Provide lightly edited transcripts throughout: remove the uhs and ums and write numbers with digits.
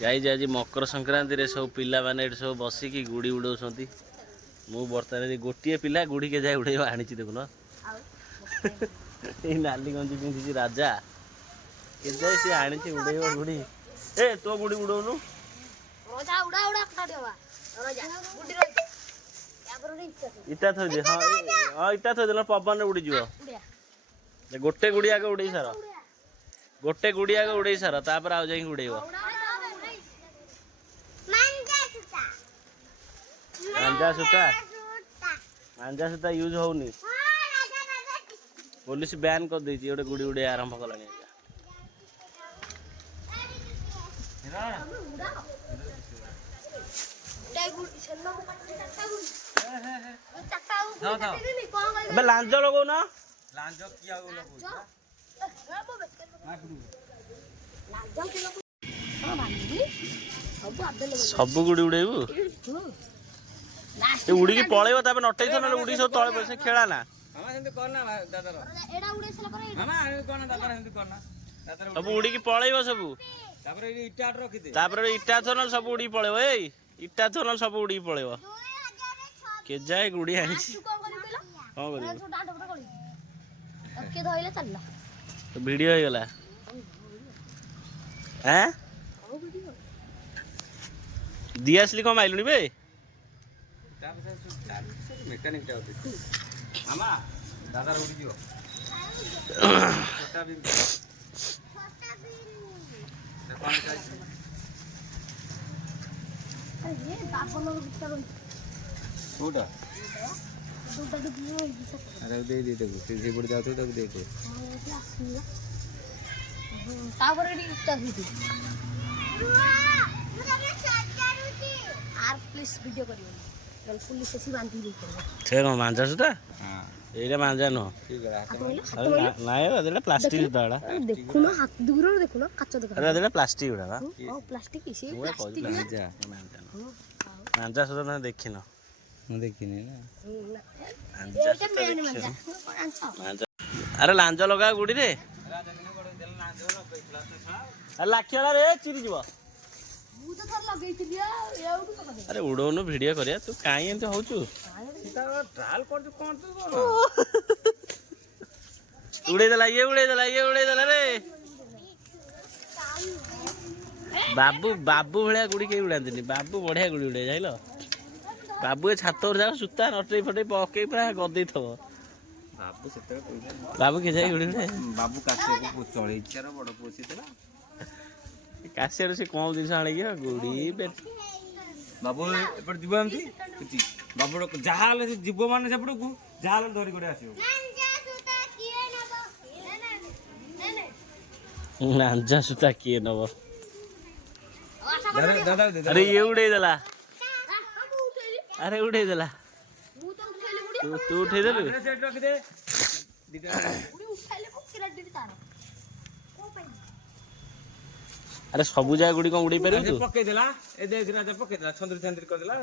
Guys आज मकर संक्रांति रे सब पिला माने सब बसिकी गुड़ी उड़ाउछंती। मु बर्तमान गोटे पिला गुड़ी के जाए उड़ेवा आनी देखुन नाली गंजी पिंधि राजा के जाए सी आनी उड़ेवा गुड़ी। ए तो गुड़ी उड़ौनु इटा थई दे। हां इटा थई देला पवन उड़ी जीव। गोटे गुड़ी आगे उड़े सार गोटे गुड़ी आगे उड़े सार तापर आ जाई उड़ेवा। मांजा सूता यूज होनी पुलिस बैन कर दी गोटे गुड़ी उड़े आरंभ कला। लांज लगो ना सब गुड़ी उड़ेबू उड़ी पलैब तापर नटई ना उड़ी सब तले बस खेला ना सब उड़ी पलैब सब इटा थोन सब उड़ी पलैब ए इटा थोन सब उड़ी पलैब के जाए गुड़ी आनी वीडियो हो गला दी आसली कम आइलुनी बे मेकानिक मामा दादा उड़ी जीव छोटा बिन अरे बाबलो भीतर कोडा अरे दे दे दे से पड़ जाते तो दे दे तापर रे उठता हुई आर प्लीज वीडियो करियो पुलिस से बांधी दी छे न मांजा सुता हां एरा मांजा न ठीक है नाय एटा प्लास्टिक सुता देखु न हाथ दूर देखु न काच देखु अरे एटा प्लास्टिक उडा ओ प्लास्टिक इसी प्लास्टिक मांजा मांजा सुता न देखिन न देखिनी ना मांजा मांजा अरे लांज लगा गुडी रे अरे लाखियाला रे चिरी जीव अरे उड़ौनु वीडियो करिया तू काई एंत होचु ट्रायल कर कोन तू उड़े दला ये रे बाबू बाबू भलिया गुड़ी के उड़ांतिनी बाबू बढ़िया गुड़ी उड़े जाइलो बाबू ए छात उड़ जा सुता नटई फटई पके पूरा गदई थबो बाबू सेते बाबू के जाई गुड़ी उड़े बाबू कासे को चळे इच्छार बड़ पोसी देला कासियार से कौन दिन आने गया गुड़ी बाबू एपट जीव एमती बाबू जहाल जीव मान सेपट को जहाल धरी कर आसियो नांजा सुता किए नब अरे ये उड़े देला अरे उड़े देला तू उठे देलु अरे सबु जाय गुडी को उड़ी परु तू पके देला ए देख राजा पके देला छंद्र छंद्र कर देला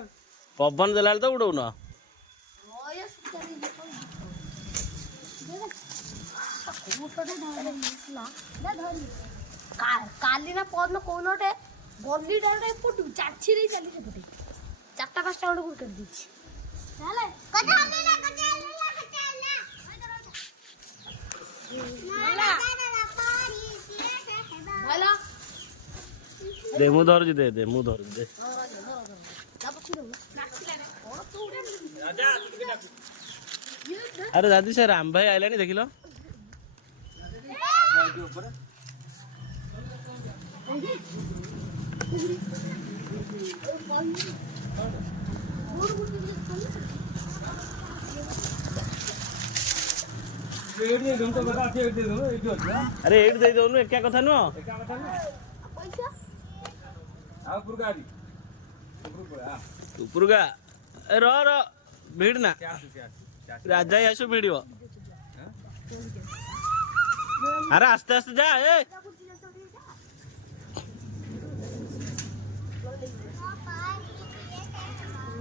पवन देला तो उड़ौ न ओया सुतारी काली ना पवन कोनोटे गल्ली डरे फुटू चाची रे चली से फुटी चारटा पांचटा उड़ कर दीची चले कथा ले ना हेलो दे मु धर दे मु धर दे अरे दादी से राम भाई आइला नहीं देखिलो अरे एट दे दो एका कथा नु उपरगा र भीड़ ना राजा ही आसु भिड़ो अरे आस्ते आस्ते जा ए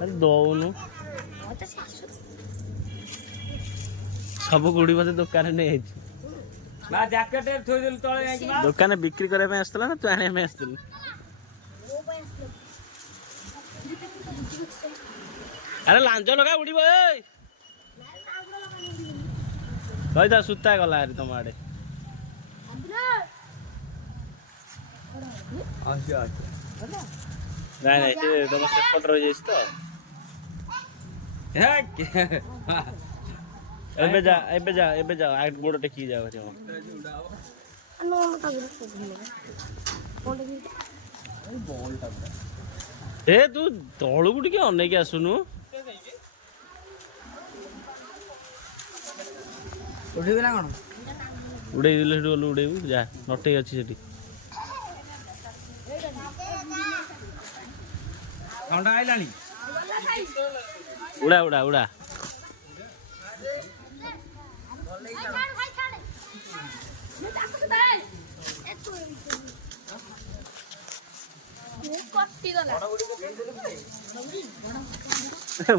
अरे दौनु सब गुड़ी मत दुकान नहीं दुकान बिक्री करने आसला ना तू आने आसलु अरे लांच लगा उड़ब कहीदा सूता गला हारी तुम आड़े ନାଇଁ ନାଇଁ ସେ ତମ ସେପଟ ରହିଯାଇଛି ତ ଏବେ ଯା ଗୋଡ଼ ଟେକିକି ଯାଅ ଏ ତୁ ତଳକୁ ଟିକେ ଅନେଇକି ଆସୁନୁ ଉଠେଇବି ନା କଣ ଉଡେଇ ଦେଲେ ସେଠୁ ଗଲୁ ଉଡେଇବୁ ଯା ନଟେଇ ଅଛି ସେଠି ଥଣ୍ଡା ଆଇଲାଣି ଉଡା ଉଡା ଉଡା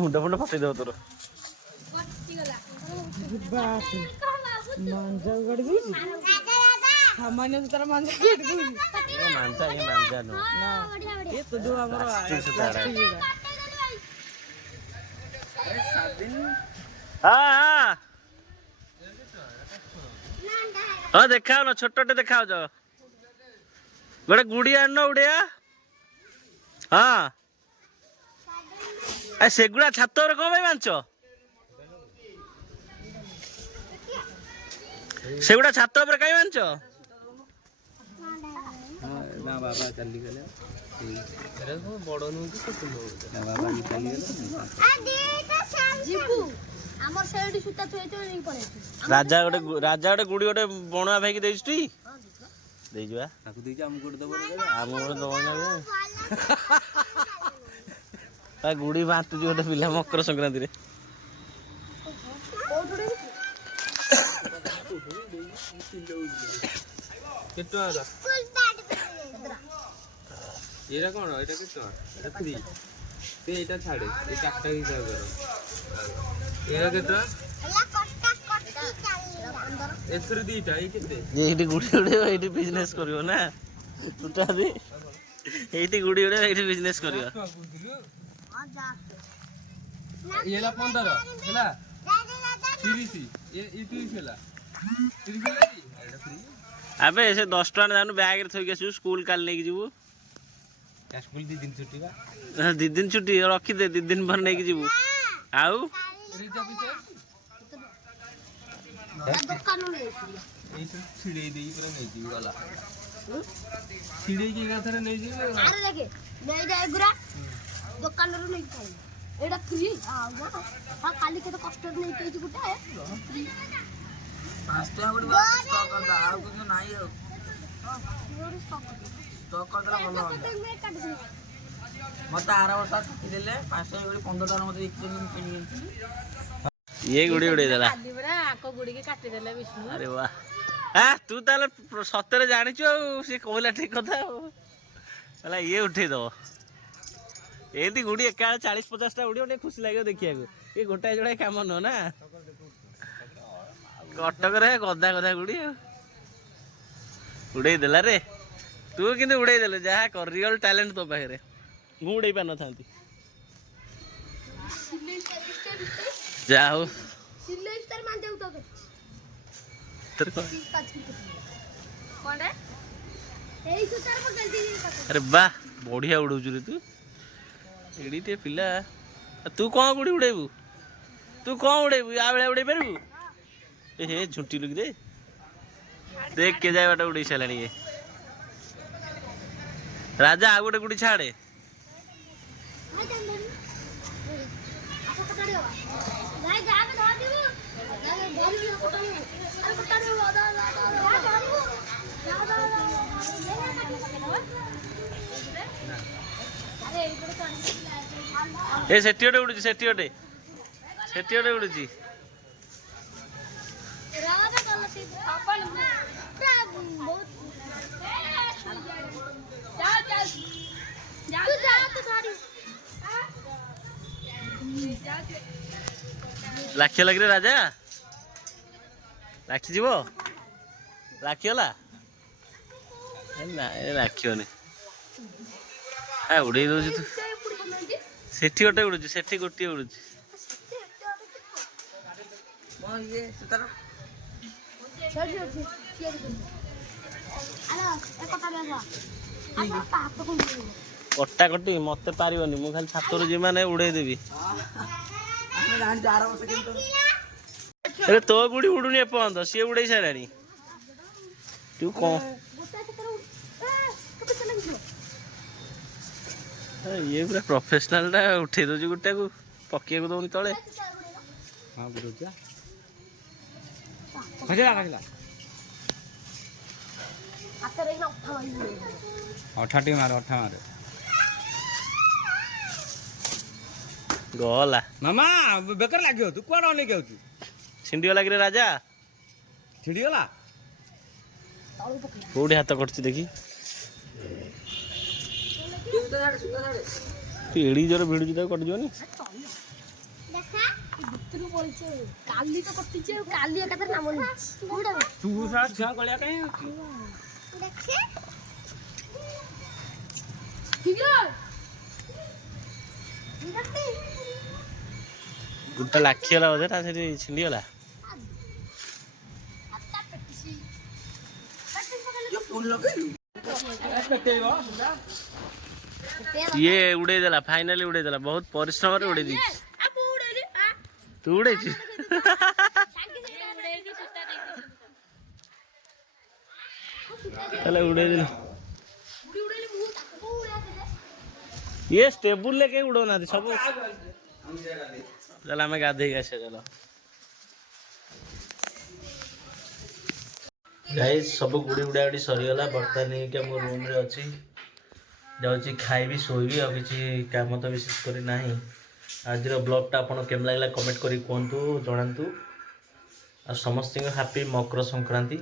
ମୁଣ୍ଡ ଫୁଣ୍ଡ ଫଟେଇ ଦବ ତୋର ହଁ ଦେଖାଅ ନା ଛୋଟଟେ ଦେଖାଉଛ ଗୋଟେ ଗୁଡି ଆଣିନ ଉଡିଆ ହଁ ସେଗୁଡା ଛାତ ଉପରେ କଣ ପାଇଁ ବାଞ୍ଚ ସେଗୁଡା ଛାତ ଉପରେ କାଇଁ ବାଞ୍ଚ ନା ବାବା ଚାଲିଗଲେ ବଡ ନୁହଁ କି ଛୋଟ ନୁହଁ ବାବା ରାଜା ଗୋଟେ ଗୁଡି ଗୋଟେ ବଣୁଆ ଭାଇକି ଦେଇଛୁ ଦେଇଯିବା ତାକୁ ଦେଇଛି ଆମକୁ ଗୋଟେ ଦବ ଆମକୁ ଗୋଟେ ଦବ ତା ଗୁଡି ବାଣ୍ଟୁଛି ଗୋଟେ ପିଲା ମକର ସଂକ୍ରାନ୍ତିରେ କେତେ ଟଙ୍କା ଏଇଟା କଣ ଏଇଟା କେତେ ଟଙ୍କା ଏଇଟା ଫ୍ରି ସେ ଏଇଟା ଛାଡେ ଏ ଚାରିଟା ହିସାବ କର ଏଇଟା କେତେ ଟଙ୍କା ଏଥିରେ ଦିଟା ଏଇ କେତେ ଏଇଠି ଗୁଡି ଉଡେଇବ ଏଇଠି ବିଜନେସ କରିବ ନା ଟୋଟାଲି ଏଇଠି ଗୁଡି ଉଡେଇବ ଏଇଠି ବିଜନେସ କରିବ ହେଲା 15 ହେଲା 30 ହେଲା 30 ହେଲା ଆବେ ସେ 10 ଟଙ୍କା ଜାଣୁ ବ୍ୟାଗ ରେ ଥୋଇକି ଆସିବୁ ସ୍କୁଲ କାଲି ନେଇକି ଯିବୁ ସ୍କୁଲ 2 ଦିନ ଛୁଟି ବା 2 ଦିନ ଛୁଟି ରଖିଦେ 2 ଦିନ ପରେ ନେଇକି ଯିବୁ ଆଉ ଛିଡେଇ ଦେଇକି ପୁରା ନେଇଯିବି ଗଲା ଛିଡେଇକି ଏକାଥରେ ନେଇଯିବି ଦୋକାନରୁ ନେଇକି ଖାଇବି ଏଇଟା ଫ୍ରି କାଲି କେତେ କଷ୍ଟରେ ନେଇକି ହେଇଛି ଗୋଟେ 5 ଟଙ୍କା ଗୋଟେ ଷ୍ଟକ୍ କରିଦା ଆଉ କିଛି ନାହିଁ ଆଉ ଷ୍ଟକ୍ କରିଦେଲା ଭଲ ହୁଅନ୍ତା ମତେ ଆର ବର୍ଷ ଠକି ଦେଲେ 5 ଟଙ୍କା ଗୋଟେ 15 ଟଙ୍କା ମତେ କିଣିକି ये गुड़ी उड़े देला ଆଙ୍କ ଗୁଡିକି କାଟିଦେଲେ ବିଷ୍ଣୁ अरे वाह तू ताले सତରେ ଜାଣିଛୁ ସେ କହିଲା ଠିକ କଥା ହେଲା ଇଏ ଉଠେଇ ଦବ ଏମିତି ଗୁଡ଼ି ଏକା 40-50ଟା ଉଡ଼ିବ ଟିକେ ଖୁସି ଲାଗିବ ଦେଖିବାକୁ ଏ ଗୋଟାଏ ଯୋଡ଼ାଏ କାମ ନୁହଁ ନା କଟକରେ ଗଦା ଗଦା ଗୁଡ଼ି ଉଡ଼େଇ ଦେଲା ରେ ତୁ କିନ୍ତୁ ଉଡ଼େଇ ଦେଲୁ ଯାହା କର ରିଅଲ ଟ୍ୟାଲେଣ୍ଟ ତୋ ପାଖରେ ମୁଁ ଉଡ଼େଇ ପାରିନଥାନ୍ତି ଯାହା ହଉ अरे वाह बढ़िया उड़ाऊ रे तू एडीटे पिला तू कौन गुड़ी उड़ेबू तू कौन उड़ेबू आ बेला उड़े पारू हे झुंटी लुक रे देख के जाए बाटा उड़े साराणी ये राजा आ गोटे गुड़ी छाड़े ए सेठी ओटे उड़ुची सेठी ओटे उड़ुची लाखिया लग रे राजा लाखी जीवो लाखियोला ना लाखियोनी ଉଡେଇ ଦଉଛି ତୁ ସେଠି ଗୋଟେ ଉଡୁଛି ସେଠି ଗୋଟିଏ ଉଡୁଛି କଟା କଟି ମତେ ପାରିବନି ମୁଁ ଖାଲି ଛାତରୁ ଯିବି ମାନେ ଉଡେଇ ଦେବି ତୋ ଗୁଡି ଉଡୁନି ଏପର୍ଯ୍ୟନ୍ତ ସିଏ ଉଡେଇ ସାରିଲାଣି ତୁ କଣ ଇଏ ପୁରା ପ୍ରଫେସନାଲ ଟା ଉଠେଇ ଦଉଛି ଗୋଟାକୁ ପକେଇବାକୁ ଦଉନି ତଳେ ଅଠା ଟିକେ ମାରେ ଅଠା ମାରେ ଗଲା ମାମା ବେକାର ଲାଗିବ ତୁ କୁଆଡେ ଅନେଇକି ଆଉଛୁ ଛିଣ୍ଡିଗଲା କିରେ ରାଜା ଛିଡ଼ିଗଲା କୋଉଠି ହାତ କରୁଛି ଦେଖି ତୁ ଏଡି ଜୋର ଭିଡୁଛି ତାକୁ କଟିଯିବନି କାଲି ତ କଟିଛି ଆଉ କାଲି ଏକାଥରେ ନାମ ନେଇଛି ତୁ ଛୁଆ କଳିଆ କାହିଁ ହଉଛି ଗୁଟା ଲାଖିଗଲା ବୋଧେ ତା ସେଠି ଛିଣ୍ଡିଗଲା ଇଏ ଉଡେଇ ଦେଲା ଫାଇନାଲି ଉଡେଇ ଦେଲା ବହୁତ ପରିଶ୍ରମରେ ଉଡେଇ ଦେଇଛି ତୁ ଉଡେଇଛୁ ତାହେଲେ ଉଡେଇ ଦେଲୁ ଇଏ ଟେବୁଲରେ କେହି ଉଡଉନାହାନ୍ତି ସବୁ ଚାଲ ଆମେ ଗାଧେଇକି ଆସିବା ଚାଲ ଗାଇସ୍ ସବୁ ଗୁଡ଼ି ଉଡ଼ାଉଡ଼ି ସରିଗଲା ବର୍ତ୍ତମାନ ହେଇକି ମୋ ରୁମ୍ରେ ଅଛି ଯାଉଛି ଖାଇବି ଶୋଇବି ଆଉ କିଛି କାମ ତ ବିଶେଷ କରି ନାହିଁ ଆଜିର ବ୍ଲଗ୍ଟା ଆପଣ କେମିତି ଲାଗିଲା କମେଣ୍ଟ କରି କୁହନ୍ତୁ ଜଣାନ୍ତୁ ଆଉ ସମସ୍ତଙ୍କୁ ହାପି ମକର ସଂକ୍ରାନ୍ତି